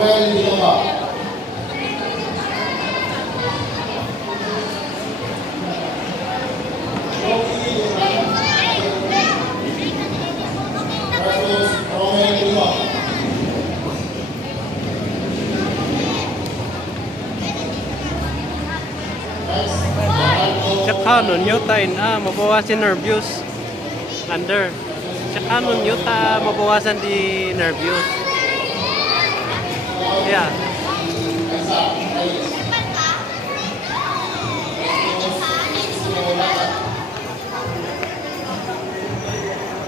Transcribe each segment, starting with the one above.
Roel Viloma. Versus Roel Viloma. Tsaka nun yutain mabawasan nervyos. Under. Tsaka nun yuta mabawasan di nervyos. Yeah.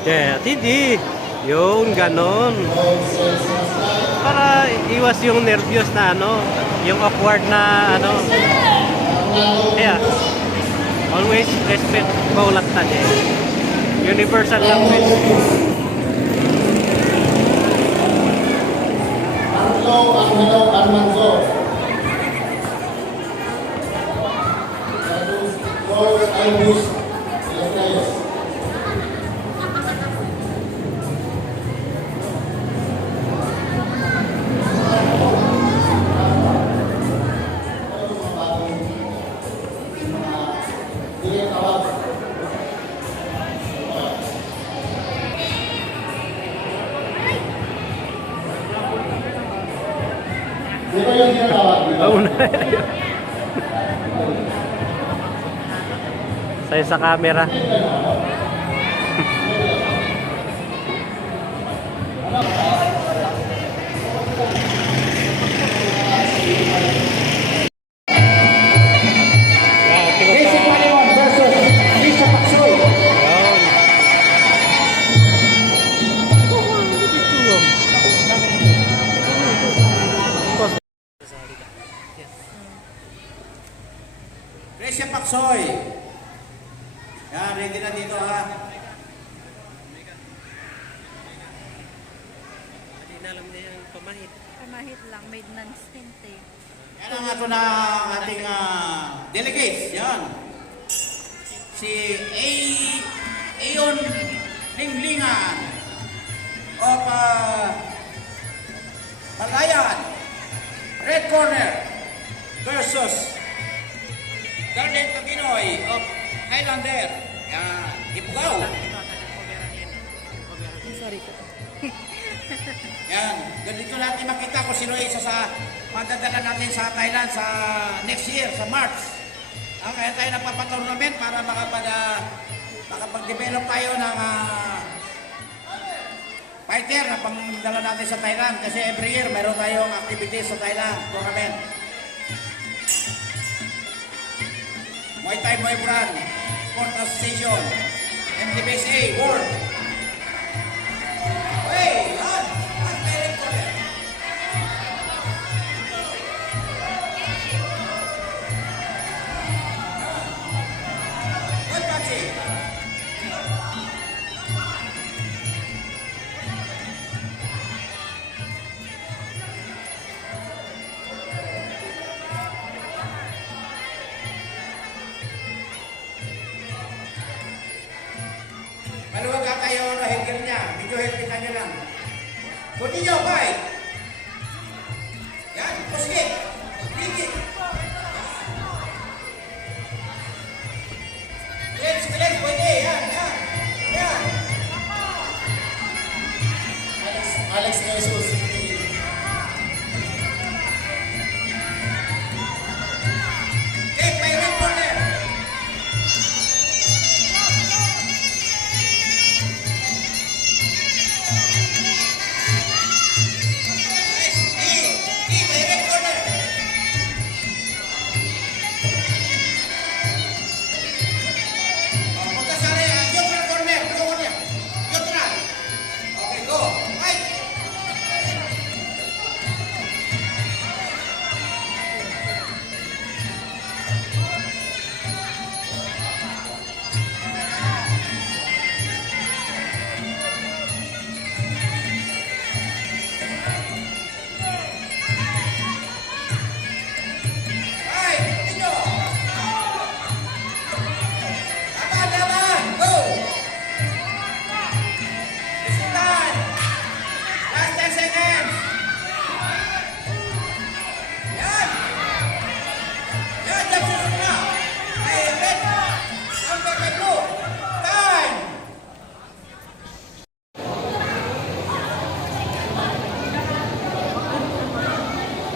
Yeah, tidi. Yung ganon. Para iwas yung nervyos na yung awkward na Yeah. Always respect bawat tadi. Universal language. Angelo Armanzor. George Albus Ilocayos. Di ba yung tinatawag dito? Oo na. Saya sa camera. Basic Paliwan versus Lisa Paksoy. Gracia Paksoy. Yan, ready na dito ha. Hindi na alam niya yung pamahit. Pamahit lang, made non-stint eh. Yan ang ato na ating delegates. Yan. Si Ayon Linglingan of Palayan. Red corner versus Darlene Pabinoy of Highlander. Yan. Ipugaw. Sorry po. Yan. Ganito natin makita kung sino isa sa madadala natin sa Thailand sa next year, sa March. Kaya tayo napapatournament para makapag-develop tayo ng fighter na pangdala natin sa Thailand. Kasi every year mayroon tayong activities sa Thailand tournament. Muay Thai Muay Brand Sport Association MTBSA World. Hey! Yan! Ang direct ko rin. Good boxing. Maluwag ka tayo na headgear niya. Medyo headgear ka niya lang. Continue, fight! Yan, pushit! Digit! Legs, pwede! Yan, yan! Yan! Alex Jesus. Take my red corner!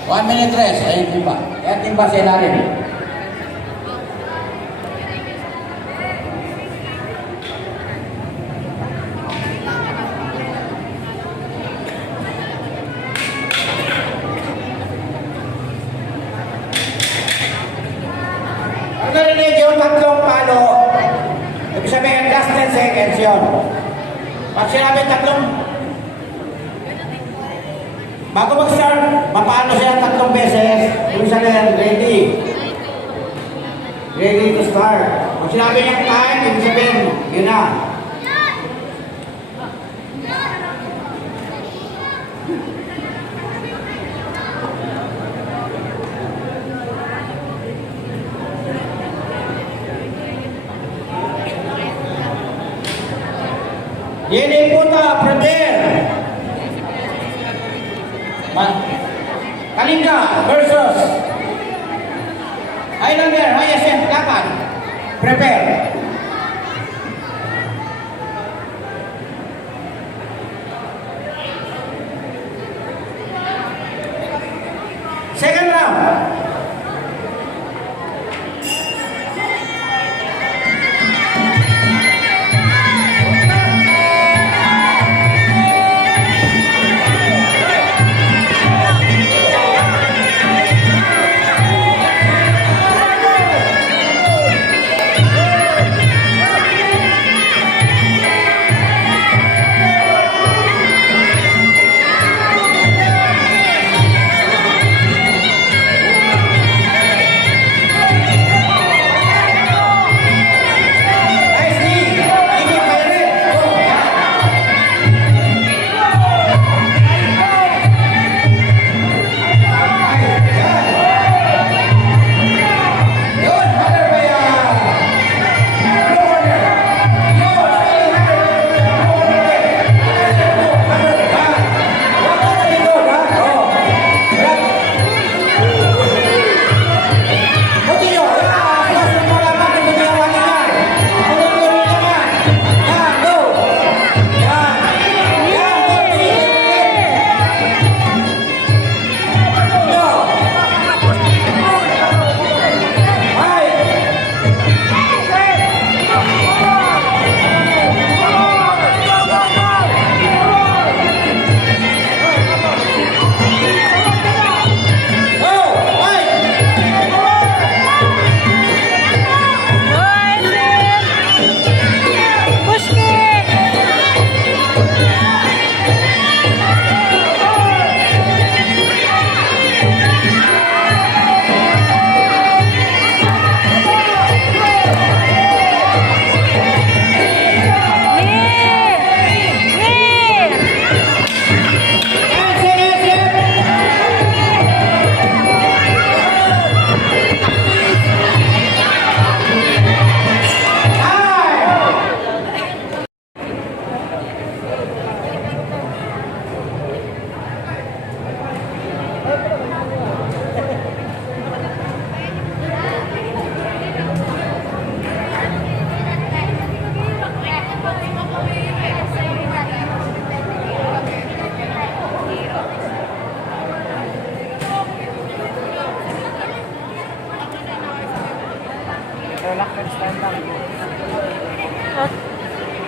1 minute rest. Ayun, timba. Yan, timba sa ilalim. Ang narinig yung tatlong palo, ibig sabihin, last 10 seconds yun. Pag sinabi tatlong, bago mag-start, mapalo siya tatlong beses, ibig sabihin, ready. Ready to start. Pag sinabi niyang time, ibig sabihin, yun na. Yeni Puta, prepare! Kalinga versus Highlander, ISM, laban. Prepare. Second round.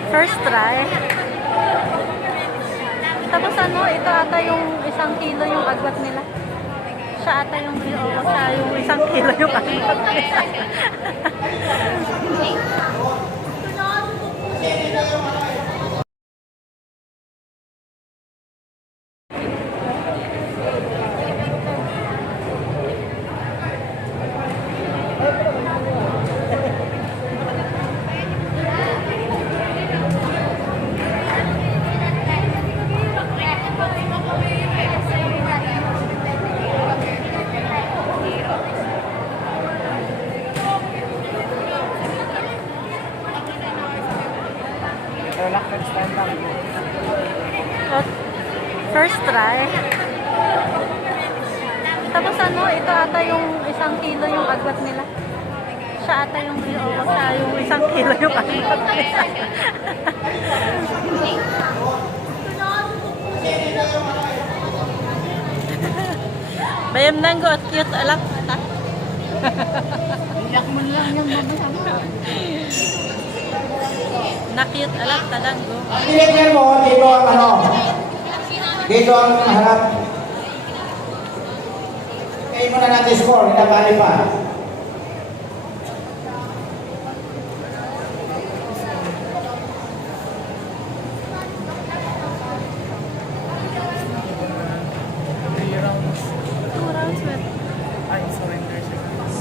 First try. Tapos ano, ito ata yung 1 kilo yung agwat nila. Siya ata yung, siya yung 1 kilo yung agwat nila. First try. Tapos ano, ito ata yung 1 kilo yung agwat nila. Siya ata yung, siya yung 1 kilo yung agwat nila. Bayan Game nang go at cute alak. Iyak mo lang yung mamaya. Na-cute alak tadanggo. Ang pinigyan mo, dito ang ano. Dito ang harap. Kaya mo na natin score, hinabali pa. Two rounds with.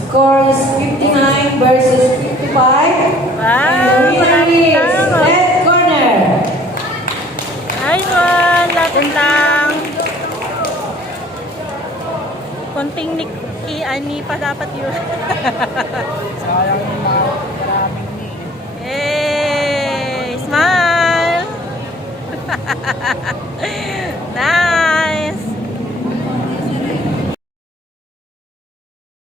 Score is 59 versus 55. And the winner is red corner. Nice one! Lapit lang. Konting ani pa dapat yun. Sayang yung maraming ni. Hey! Smile! Nice!